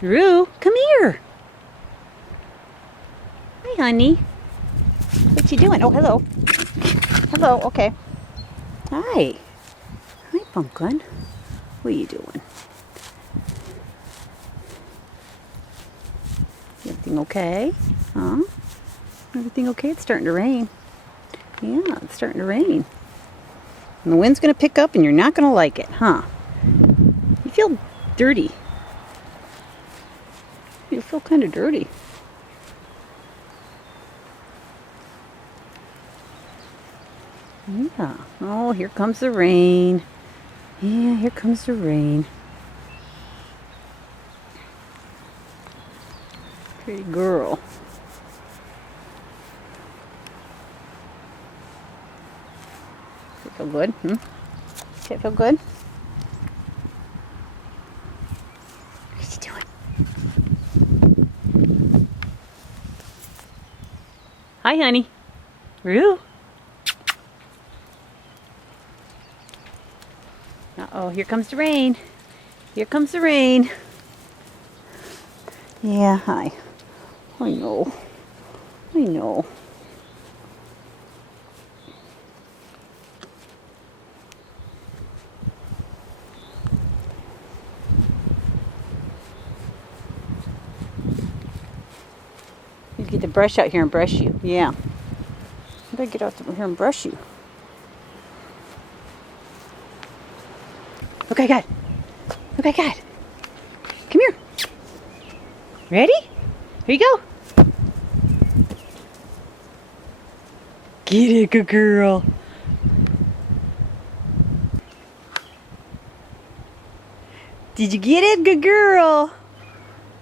Rue, come here. Hi, honey. What you doing? Oh, hello. Hello, okay. Hi. Hi, Pumpkin. What are you doing? Everything okay? Huh? Everything okay? It's starting to rain. Yeah, it's starting to rain. And the wind's going to pick up and you're not going to like it, huh? You feel dirty. You feel kind of dirty. Yeah. Oh, here comes the rain. Yeah, here comes the rain. Pretty girl. Does it feel good? Does it feel good? What are you doing? Hi, honey. Rue. Uh-oh, here comes the rain. Here comes the rain. Yeah, hi. I know. I know. You get the brush out here and brush you. Yeah. I better get out here and brush you. Look, I got. Look, I got. Come here. Ready? Here you go. Get it, good girl. Did you get it, good girl?